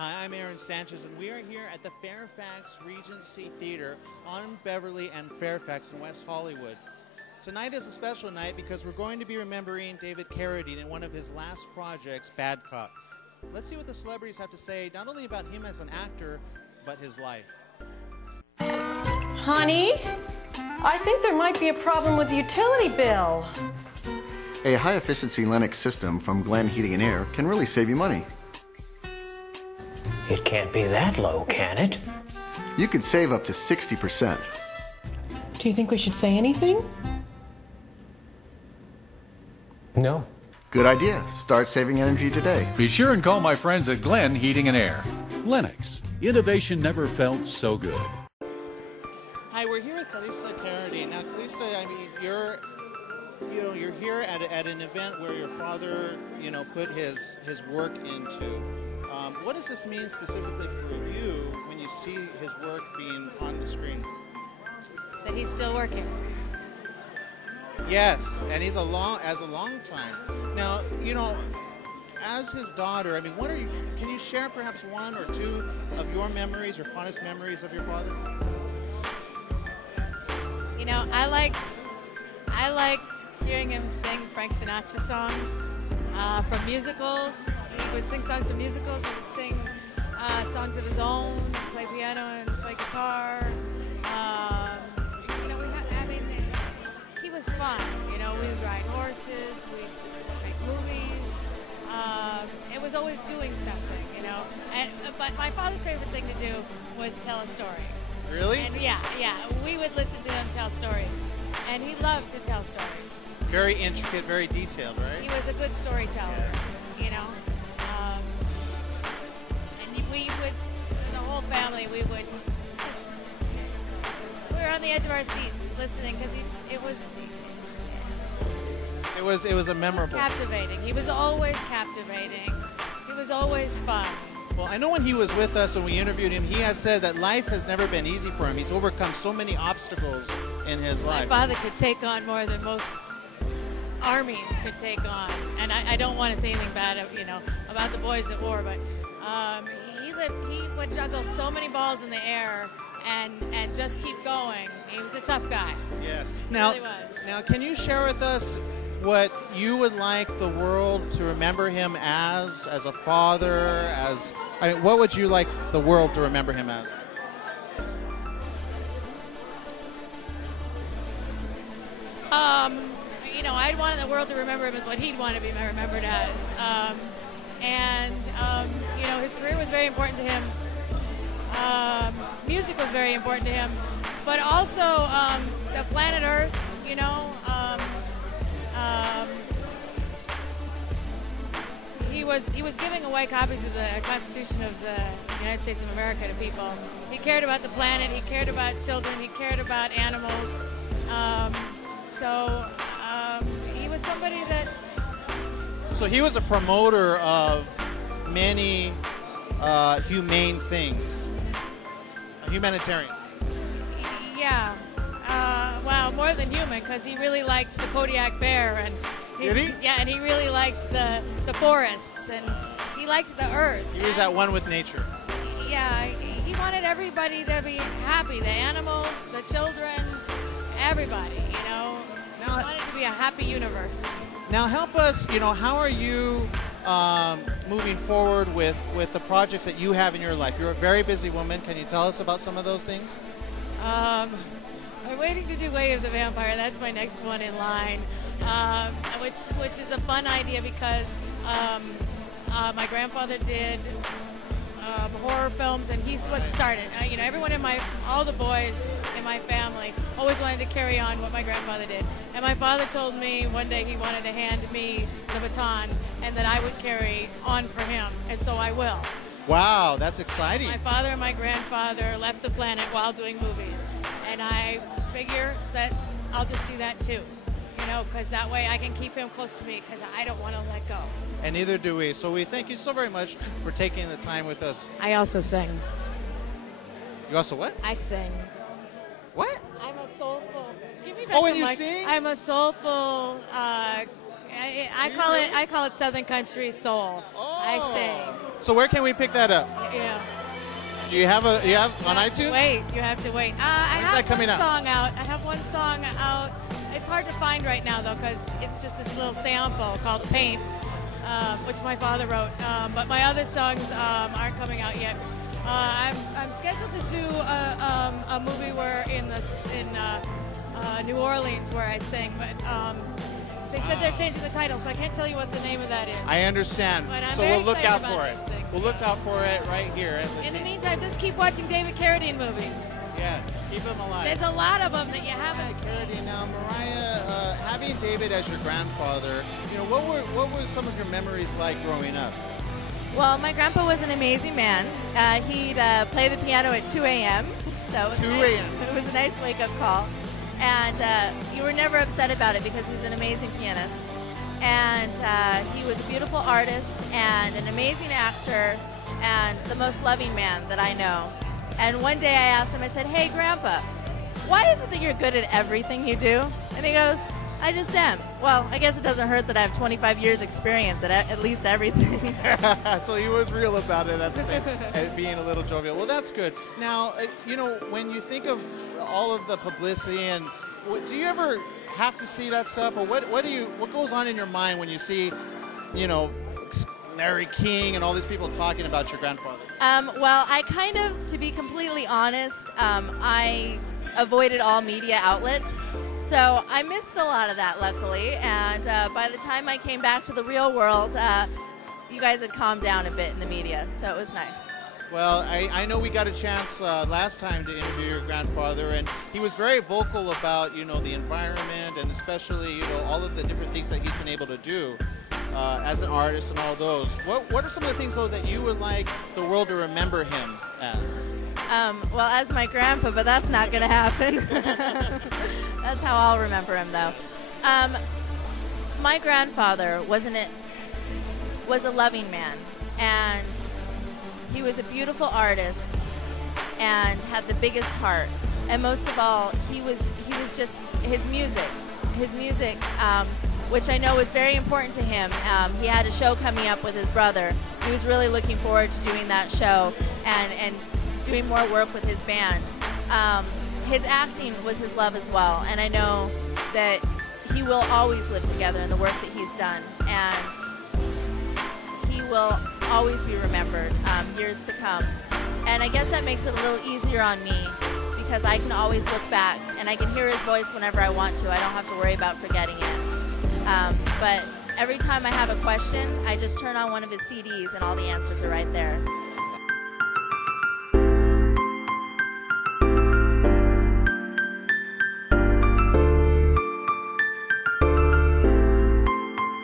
Hi, I'm Aaron Sanchez, and we are here at the Fairfax Regency Theater on Beverly and Fairfax in West Hollywood. Tonight is a special night because we're going to be remembering David Carradine in one of his last projects, Bad Cop. Let's see what the celebrities have to say, not only about him as an actor, but his life. Honey, I think there might be a problem with the utility bill. A high-efficiency Lennox system from Glen Heating and Air can really save you money. It can't be that low, can it? You could save up to 60%. Do you think we should say anything? No. Good idea. Start saving energy today. Be sure and call my friends at Glen Heating and Air. Lennox. Innovation never felt so good. Hi, we're here with Calista Carradine. Now, Calista, I mean, you're here at an event where your father, put his work into. What does this mean specifically for you when you see his work being on the screen? That he's still working. Yes, and he's a long time. Now, as his daughter, I mean, can you share perhaps one or two of your memories or fondest memories of your father? I liked hearing him sing Frank Sinatra songs from musicals. He would sing songs from musicals. He would sing songs of his own, play piano and play guitar. He was fun. We would ride horses. We'd make movies. It was always doing something, But my father's favorite thing to do was tell a story. Really? And yeah. We would listen to him tell stories, and he loved to tell stories. Very intricate, very detailed, right? He was a good storyteller, And we would, the whole family, we were on the edge of our seats listening because it was a memorable. He was captivating. He was always captivating. He was always fun. Well, I know when he was with us, when we interviewed him, he had said that life has never been easy for him. He's overcome so many obstacles in his life. My father could take on more than most armies could take on. And I don't want to say anything bad, about the boys at war, but he would juggle so many balls in the air and just keep going. He was a tough guy. Yes. He really was. Now, can you share with us what you would like the world to remember him as a father, what would you like the world to remember him as? I'd want the world to remember him as what he'd want to be remembered as. His career was very important to him. Music was very important to him, but also the planet Earth, He was giving away copies of the Constitution of the United States of America to people. He cared about the planet. He cared about children. He cared about animals. He was somebody that... So he was a promoter of many humane things. A humanitarian. Yeah. Well, more than human, because he really liked the Kodiak bear. Did he? Yeah, and he really liked the forests, and he liked the earth. He was at one with nature. Yeah, he wanted everybody to be happy, the animals, the children, everybody, Now, he wanted to be a happy universe. Now help us, how are you moving forward with the projects that you have in your life? You're a very busy woman. Can you tell us about some of those things? I'm waiting to do Way of the Vampire. That's my next one in line, which is a fun idea because my grandfather did horror films, and he's what started. Everyone all the boys in my family always wanted to carry on what my grandfather did. And my father told me one day he wanted to hand me the baton and that I would carry on for him, and so I will. Wow, that's exciting. My father and my grandfather left the planet while doing movies, and I figure that I'll just do that too, because that way I can keep him close to me because I don't want to let go. And neither do we. So we thank you so very much for taking the time with us. I also sing. You also what? I sing. What? I'm a soulful. Give me back Oh, and the you mic. sing? I'm a soulful. I call it Southern Country Soul. Oh. I sing. So where can we pick that up? Do you have on iTunes? Wait, you have to wait. I When's that have coming one out? song out. I have one song out. It's hard to find right now though, because it's just this little sample called "Paint," which my father wrote. But my other songs aren't coming out yet. I'm scheduled to do a movie where in New Orleans where I sing, but they said they're changing the title, so I can't tell you what the name of that is. I understand. But I'm So very we'll look excited out about for these it. things. We'll look out for it right here. In the meantime, just keep watching David Carradine movies. Yes, keep them alive. There's a lot of them that you haven't seen. Carradine. Now, Mariah, having David as your grandfather, what were some of your memories like growing up? Well, my grandpa was an amazing man. He'd play the piano at 2 a.m. So it was 2 a.m. It was a nice wake-up call. And you were never upset about it because he was an amazing pianist. And he was a beautiful artist and an amazing actor and the most loving man that I know. And one day I asked him, I said, "Hey, Grandpa, why is it that you're good at everything you do?" And he goes, "I just am." Well, I guess it doesn't hurt that I have 25 years experience at least everything. So he was real about it at the same as being a little jovial. Well, that's good. Now, when you think of all of the publicity and do you ever have to see that stuff, or what goes on in your mind when you see, Larry King and all these people talking about your grandfather? Well, I kind of, to be completely honest, I avoided all media outlets. So I missed a lot of that, luckily. And by the time I came back to the real world, you guys had calmed down a bit in the media. So it was nice. Well, I know we got a chance last time to interview your grandfather, and he was very vocal about, the environment and especially, all of the different things that he's been able to do as an artist and all those. What are some of the things, though, that you would like the world to remember him as? Well, as my grandpa, but that's not going to happen. That's how I'll remember him, though. My grandfather was a loving man, and he was a beautiful artist and had the biggest heart. And most of all, he was just his music, which I know was very important to him. He had a show coming up with his brother. He was really looking forward to doing that show and doing more work with his band. His acting was his love as well, and I know that he will always live together in the work that he's done, and he will always be remembered years to come. And I guess that makes it a little easier on me because I can always look back and I can hear his voice whenever I want to. I don't have to worry about forgetting it. But every time I have a question, I just turn on one of his CDs and all the answers are right there.